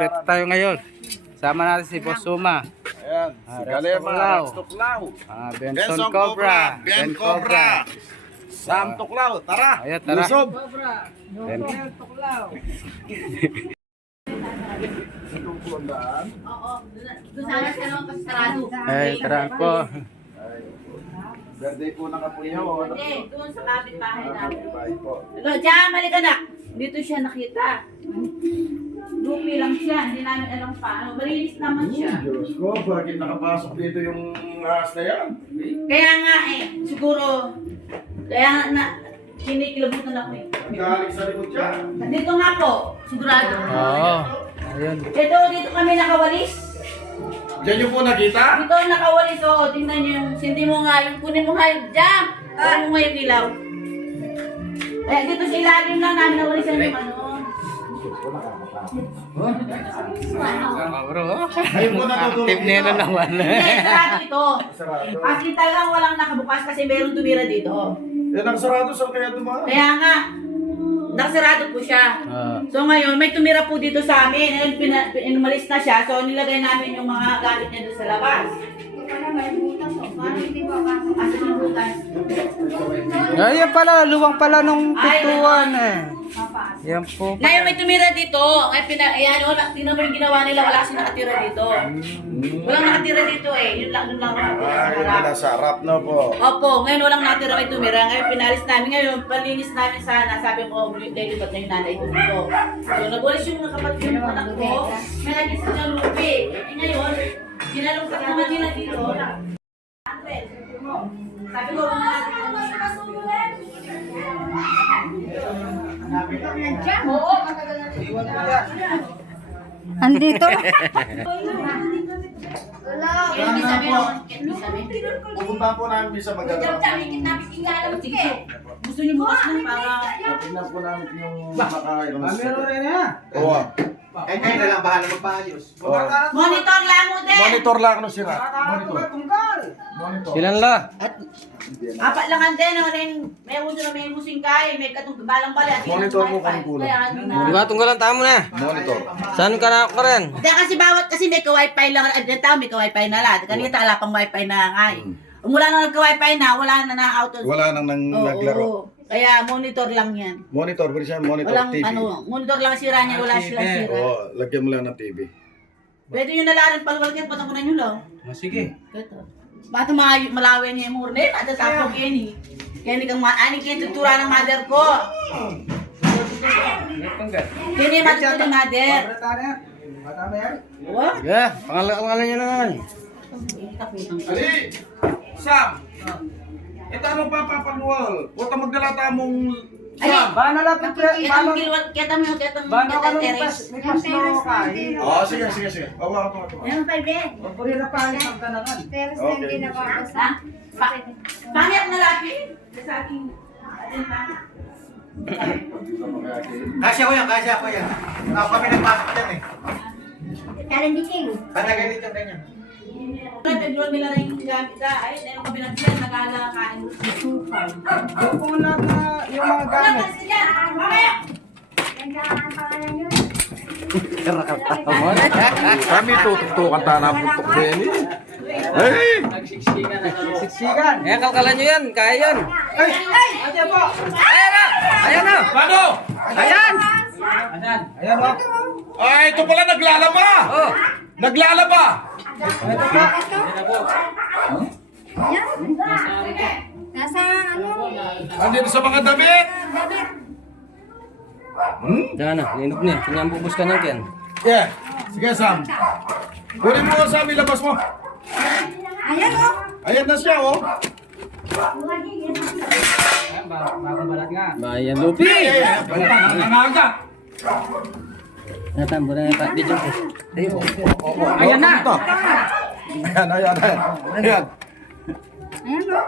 kompleto tayo ngayon. Sama natin si Boss Suma. Ayan, si Galema, Rex Tuklaw. Benson Cobra. Ben Cobra. Sam Tuklaw, tara. Ayan, tara. Lusob. Ben. Oo. Doon sana ka naman pasarado. Ay, tara po. Birthday po ng apo niyo. Hindi, doon sa kapitbahay namin. Bye po. Hello, Jam, halika na. Dito siya nakita. Lupi lang siya, hindi namin alam paano. Malinis naman siya. Diyos ko, bakit nakapasok dito yung ahas na yan? Kaya nga siguro, kaya na, kinikilabutan ako eh. Galing sa likod siya. Dito nga po, sigurado. Oo. Ayun. Dito kami nakawalis. Diyan niyo po nakita? Dito nakawalis, oo. Tingnan niyo yung, sindi mo nga, yung kunin mo nga yung Jam. Kunin mo nga yung ilaw. Eh, dito sa ilalim lang namin nawalisan yung ano. Bro. Ayun po natutulog Active nila dito. naman. Hindi, sarado ito. Sarado. As in talagang walang nakabukas kasi meron tumira dito. Eh, nakasarado saan kaya dumaan? Kaya nga, nakasarado po siya. So ngayon, may tumira po dito sa amin. Ngayon, inumalis na siya. So nilagay namin yung mga gamit niya doon sa labas. Asan yung butas? Ayan pala, luwang pala nung pintuan eh. Yan po. Ngayon may tumira dito. Ngayon, ayan, tingnan mo yung ginawa nila. Wala kasi nakatira dito. Walang nakatira dito eh. Yun lang, Ay, nasa harap na po. Opo, ngayon walang nakatira, may tumira. Ngayon pinalis namin. Ngayon, palinis namin sana. Sabi ko, lilipat na yung nanay ko dito. So, nag-walis yung kapatid yung anak ko. May naging sa lupi. Eh ngayon, ginalungkat naman nila dito. Sabi ko, oo, Andito. hindi sabi mo, hindi sabi. Pupunta po namin sa magagawa. Gusto niyo bukas nun para... Tingnan po namin yung makailang Meron rin yan. Oo. Eh, kayo na lang bahala magpaayos. Monitor lang mo din! Monitor lang ano sira. Monitor. Monitor. Monitor. Silan la. Apat lang ang din, may uso na may musing kay, may katong balang bali. at Monitor mo wifi. kung kulang. Kaya hindi na. Di ba tunggalan tamo na? Monitor. Saan ka na ka rin? Hindi kasi bawat kasi may ka-wifi lang, at tao may ka-wifi na lahat. Kanina wala pang wifi na nga eh. Mula na nagka-wifi na, wala na na-out. Wala nang naglaro. Oo. Kaya monitor lang yan. Monitor, pero siya monitor Walang TV. monitor lang sira niya, wala silang sira. Oo, lagyan mo lang ng TV. Pwede yun nalaran palwalkin, patakunan nyo lang. Sige. Ito. Bato malawin niya yung murne, ada tapos kini. Kaya kang ani kaya tutura ng mother ko. Kini matuto ng mother. Bata na yan. Wah, Yeah, pangalan niya naman. Ali! Sam! Ito ano pa papanuwal? Huwag ka magdala tamong Sam! Bana lang pag Kitang kilwat, kitang Bana ka nung teres. may pasno ka. Oo, sige, sige, sige. Bawa ka ito. Yan pa be. Pagpuri na pa ang ganahan. Pero Okay. hindi na ba Ha? Pangit na laki. Sa aking Kasya ko yan, kasya ko yan. Ako kami nagpasok dyan eh. Kalandiking. Bana ganito ganyan. nagdron nila rin yung gamit ay ayun kami lang sila naglalakain. Kung na yung mga gamit. Mamaya. Kami tutukan tayo ng putok din eh. Hey! Siksikan. Eh, kalkalan nyo yan. Kaya yan. Ay! Ate po! Ayan na! Ayan na! Paano? Ayan! Ayan o. Ay, ito pala naglalaba! Oh! Naglalaba! Nasa ano? Andito sa mga damit! Diyan na, linog niya. Kanyang bubus ka ng ken. Yeah. Sige, Sam. Kunin mo Sam, ilabas mo. Ayan o. Ayan na siya, oh. Bagong balat nga. Bayan lupi! Nangaga. Natambo na pa. Di dyan po. Ayan na. Ayan, ayan, ayan. Ayan. Ayan o.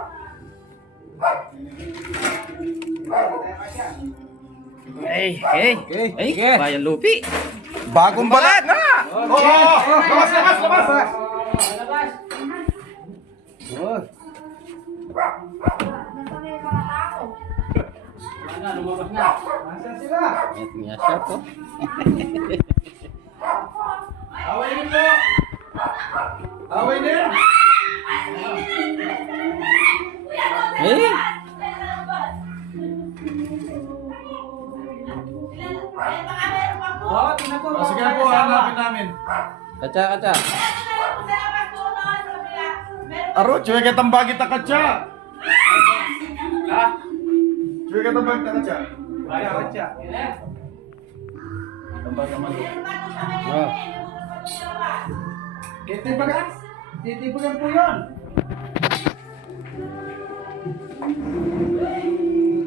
Hey, hey. Hey, bayan lupi. Bagong balat na. Oo, labas, labas, labas. Nasaan sila? Ito nga siya po. Away nito! Away na! Eh? Sige po, hanapin namin. Kacha, kacha. Aro, cuy kita bagi tak kaca. Cuy kita bagi tak kaca. Kaca. Oh. Titibagan po yun.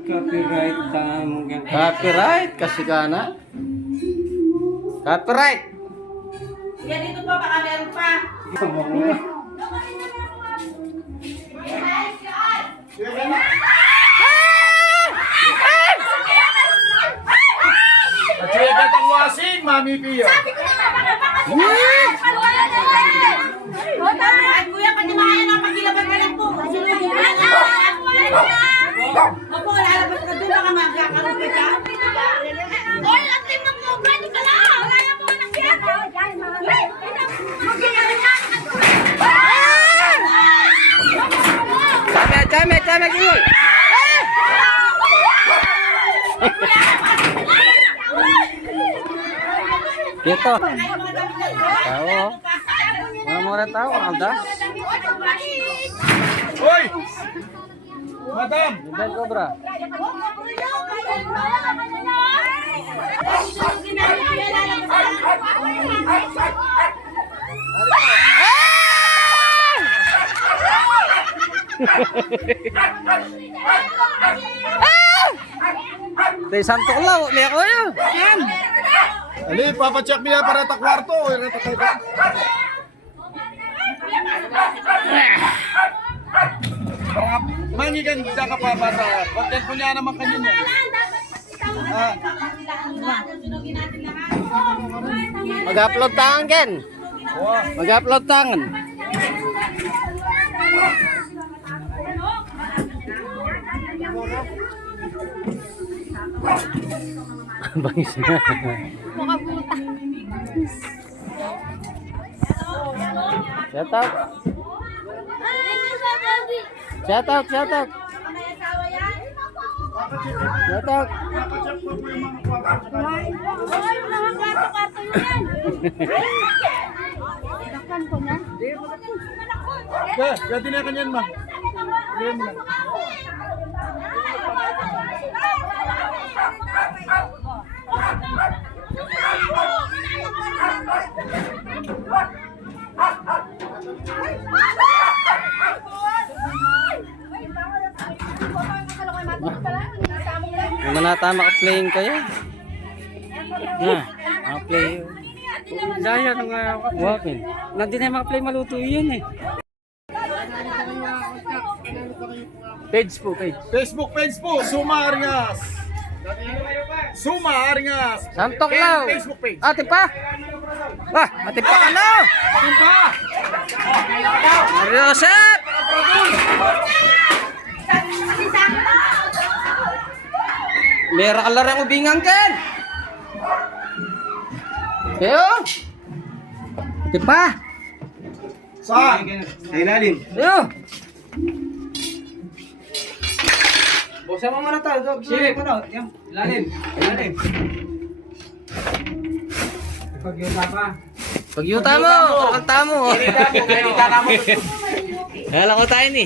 Copyright Copyright kasi ka na. Copyright. Yan dito pa, baka meron pa. At cuy kita wasing, Mami Pia. Ay, kuya, pati makaya na pakilaban na lang po. Opo, lalabas ka doon, baka magkakaroon ka dyan. Hoy, ang team ng Cobra, di ka lang! Wala na po anak yan! Chame, Ginoy. Dito. Tahu. Mana tahu ada. Hoy! Madam! Dan Cobra. Tay santok lah, lihat ko yun. Ali, papacheck niya para ta kwarto. Mangi kan tidak ka pa bata. Content po niya naman kanina. Mag-upload tangan, Ken. Mag-upload tangan. Bangis na. Shout out. Shout out, shout out. Shout out. Jadi na kanyan ma. Mana tama ka-playing kayo? Na, maka-play. Daya nang wapin. Nanti na maka-play maluto yan eh. Page po, page. Facebook page po, Suma Arngas. Suma Arngas. Santok Ken law. Facebook page. Ate pa. Ah, ate pa ka na. Timpa. Mario set. Mera ka larang ubingan, Ken. Kaya. Ate pa. Saan? Sa ilalim. Ayo. Buksan mo muna tayo. Sige. Yan. Ilalim. Ilalim. Pagyuta mo. Kanta mo. Kala ko tayo ni.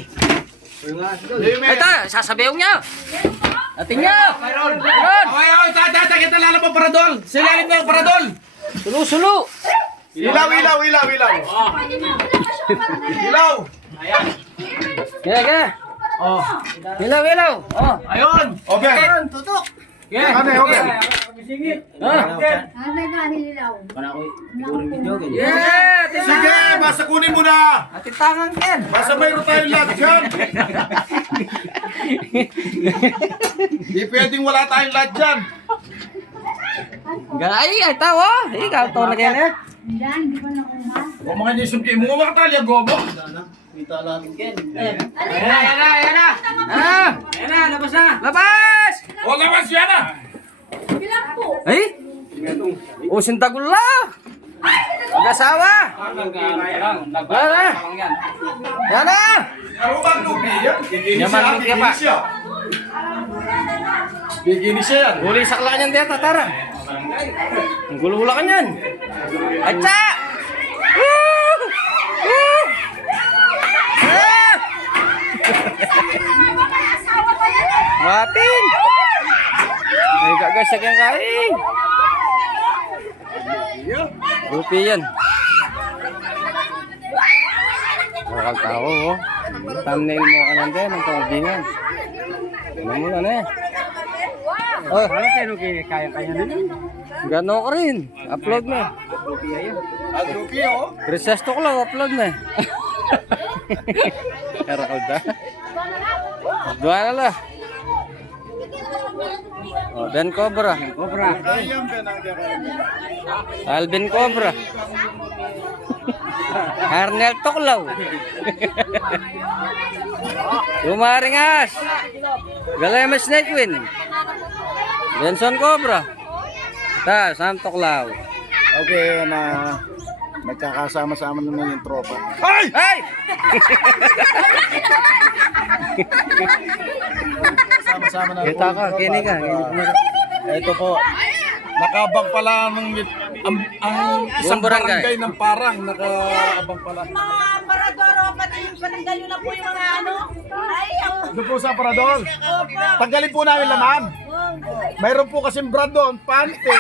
Ito, sasabihin niya. Ating niya. Mayroon. Ay, tata, kita lalabang paradol. Sa ilalim ng paradol. Sulu. Ilaw. Ilaw. Kaya. Oh. Ilaw. Oh. Ayun. Okay. Tutok. Okay. Yeah, Sige, basta kunin mo na. Ati tangan, Ken. Basta mayroon tayong lahat dyan. Di pwedeng wala tayong lahat dyan. Ay, tawo. Ikaw to na kaya eh. O mga nisumpi mo, mga talya gobo. Ayan na, labas na. Labas! O labas yan ah. Ay! O, sintagul la. Mag-asawa! Wala na! Yan na! Arubang lupi yan. Yaman mo kaya pa. Bikini siya yan. Huli sa kalakan yan dito, tara. Ang gulo-hula ka niyan. Atsa! Woo! Woo! Ah! Wapin! Ay, gagasag yung kain. Rupi yan. Bakal tao, oh. Thumbnail mo ka lang din, ang pangabingan. Ano mo lang eh. Oh, ano kayo kaya-kaya na? Gano'n ka rin. Upload na. Lupi oh. Recess talk lang, upload na. Karakal da. Dua na lang. Oh, Ben Cobra. Alvin Cobra. Arnel Toklaw. Tumaring As. Galema Snake Win. Benson Cobra. Ta, Sam Toklaw. Okay, na nagkakasama-sama naman yung tropa. Ay! Ay! Sama-sama na. Kita ka, kini ka. Ito po. Nakabang pala ang isang Buong barangay. barangay ng Parang. Nakaabang pala. Mga paradoro, pati pananggalyo na po yung mga ano. Ay, Doon po sa Parador. Tanggalin po namin laman. Mayroon po kasing brad doon, pante.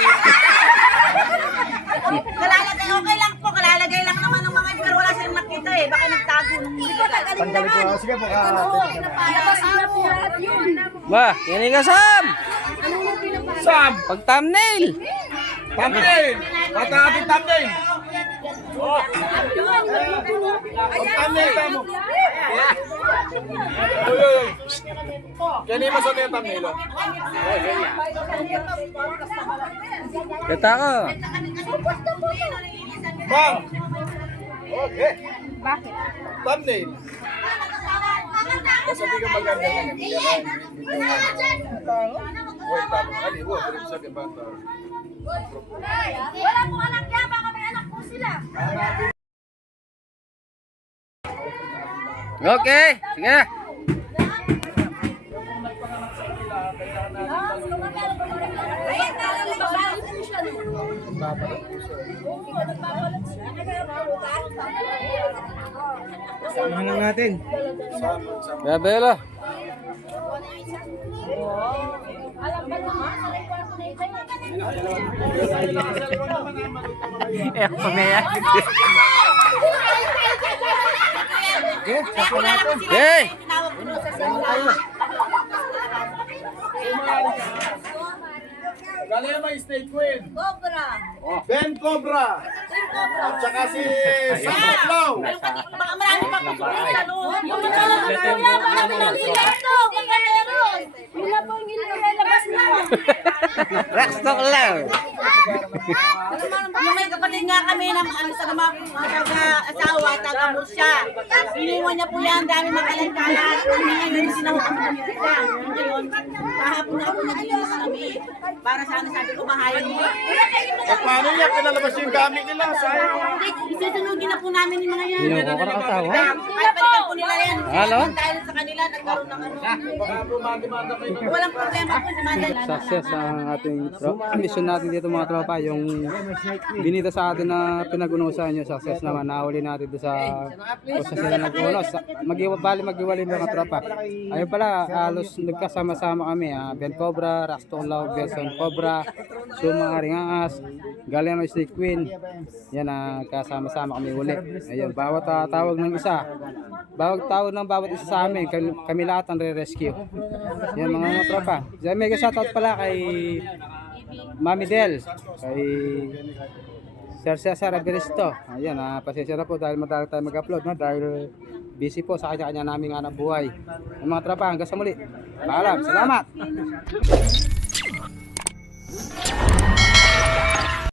kalalagay, okay lang po. Kalalagay lang naman ng mga pero wala silang nakita eh. Baka nagtago nung hindi ko Tanggalin po. Sige po. Ba, kini ka Sam. Sam! Pag thumbnail. Thumbnail! Bata ating thumbnail! Thumbnail tamo! Uy, uy, uy! Yan yung masot yung thumbnail. Kita ka. Bang! Okay. Bakit? Thumbnail. Sabi ka maganda ka. Uy, tamo. Ali, uy, pero sabi ba ito? Wala pong anak niya, baka may anak po sila. Okay, sige. Ayan, nalalabasan po siya. Samahan lang natin. Gabela. Eh, pamaya. Hey! Galing may Snake Queen. Cobra. Ben Cobra. At saka si Sam Toklaw. Baka marami pa po sa loob. Rex talk lang. Yung may kapatid nga kami ng sa mga taga-asawa, taga-Murcia. Iniwan niya po yan, dami magalang-galang. Ngayon, sinahukan mo kami nila. Ngayon, kahapon na ako nag-inis kami. Para sana sabi ko, bahayan mo. Eh, paano niya? Pinalabas yung gamit nila. Sayang. Hindi, isusunugin na po namin yung mga yan. Sino ko nakatawa? Kahit balikan po nila yan. Hello? Dahil sa kanila, nagkaroon ng ano. Baka bumagi-manda kayo. Walang problema po, demanda. Success ang ating mission natin dito mga tropa. Yung binita sa atin na pinag-unusan nyo. Success naman. Nahuli natin doon sa kung saan sila nag-unos. Magiwalay mga tropa. Ayun pala, halos nagkasama-sama kami. Ben Cobra, Rastong Law, Benson Cobra, Suma Ringangas, Galema Snake Queen. Yan, kasama-sama kami uli. Ayun, bawat tawag ng isa. Bawat tawag ng bawat isa sa amin, kami lahat ang re-rescue. Yan mga tropa. Diyan, mega shoutout pala kay Mami Del, kay Sir Cesar Aberisto. Ayan, pasensya na po dahil madalang tayo mag-upload, no? Dahil busy po sa kanya-kanya naming hanap buhay. Yung mga tropa, hanggang sa muli. Paalam, salamat!